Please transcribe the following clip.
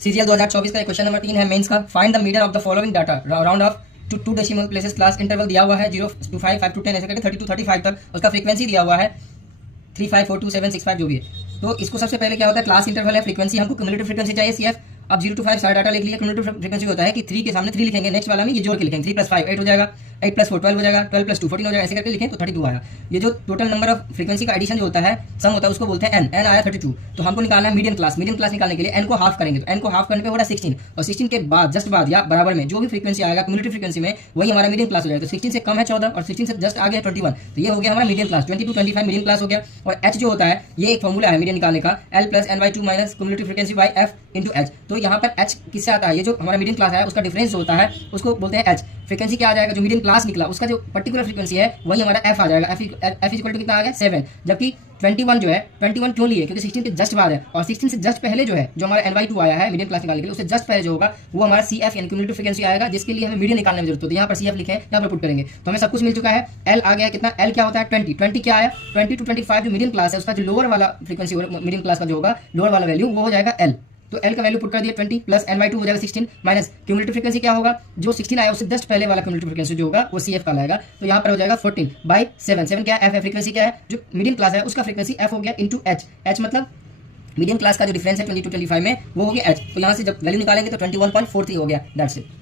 CGL 2024 का question number 3 है मेंस का। Find the median of the following data round off two decimal places class interval दिया हुआ है 0 to 5, 5 to 10 ऐसे करके 30 to 35 तक। उसका फ्रीक्वेंसी दिया हुआ है 3, 5, 4, 2, 7, 6, 5 जो भी है। तो इसको सबसे पहले क्या होता है, क्लास इंटरवल है, फ्रीक्वेंसी हमको क्यूमुलेटिव फ्रीक्वेंसी चाहिए CF। अब 0 to 5 सारा डाटा लिख लिया। क्यूमुलेटिव फ्रीक्वेंसी होता है कि 3 के सामने 3 लिखेंगे, नेक्स्ट वाला में ये जोड़ के लिखेंगे, 3 + 5 8 हो जाएगा, 8 + 4 12 हो जाएगा, 12 + 2 14 हो जाएगा, ऐसे करके लिखें तो 32 आया। ये जो टोटल नंबर ऑफ फ्रीक्वेंसी का एडिशन जो होता है, सम होता है, उसको बोलते हैं n आया 32। तो हमको निकालना है मीडियन क्लास। मीडियन क्लास निकालने के लिए n को हाफ करेंगे, तो n को हाफ करने पे होगा 16, और 16 के बाद जस्ट बाद या बराबर में जो भी फ्रीक्वेंसी आएगा क्यूमुलेटिव फ्रीक्वेंसी में, वही हमारा मीडियन क्लास हो जाएगा। तो 16 से कम है 14 और 16 से जस्ट आगे है 21, तो ये हो गया हमारा median class. 20 to 25 median class हो गया। और h जो होता है, ये एक फॉर्मूला है मीडियन निकालने का, l + n/2 - cumulative frequency by f * h। तो यहाँ पर h किससे आता है, ये जो हमारा मीडियन क्लास है उसका डिफरेंस होता है, उसको बोलते हैं h। फ्रीक्वेंसी क्या आ जाएगा, जो मीडियन क्लास निकला उसका जो पर्टिकुलर फ्रीक्वेंसी है वही हमारा f आ जाएगा। f = कितना आ गया 7। जबकि 21 जो है, 21 क्यों लिए, क्योंकि 16 के जस्ट बाद है, और 16 से जस्ट पहले जो है, जो हमारा n/2 आया है मीडियन क्लास निकालने के लिए, उससे जस्ट पहले जो होगा वो हमारा CF यानी क्यूमुलेटिव फ्रीक्वेंसी आएगा, जिसके लिए हमें मीडियन निकालने में जरूरत होती है। यहाँ पर CF लिखे हैं, यहाँ पर पुट करेंगे तो हमें सब कुछ मिल चुका है। L आ गया कितना, L क्या होता है 20 क्या आया, 20 to 25 जो मीडियन क्लास है उसका जो लोअर वाला फ्रीक्वेंसी मीडियन क्लास का जो होगा लोअर वाला वैल्यू वो हो जाएगा L। तो L का वैल्यू पुट कर दिया 20 + n/2 हो जाएगा 16 माइनस क्यूमुलेटिव फ्रीक्वेंसी क्या होगा, जो 16 आया उससे जस्ट पहले वाला क्यूमुलेटिव फ्रीक्वेंसी जो होगा वो CF का लाएगा। तो यहाँ पर हो जाएगा 14/7। 7 क्या है, F है, फ्रीक्वेंसी क्या है, जो मीडियम क्लास है उसका फ्रीक्वेंसी F हो गया इंटू H। H मतलब मीडियम क्लास का जो डिफरेंस है 20 to 25 में वो हो गया H। तो यहाँ से जब वैल्यू निकालेंगे तो 21.43 हो गया। That's it.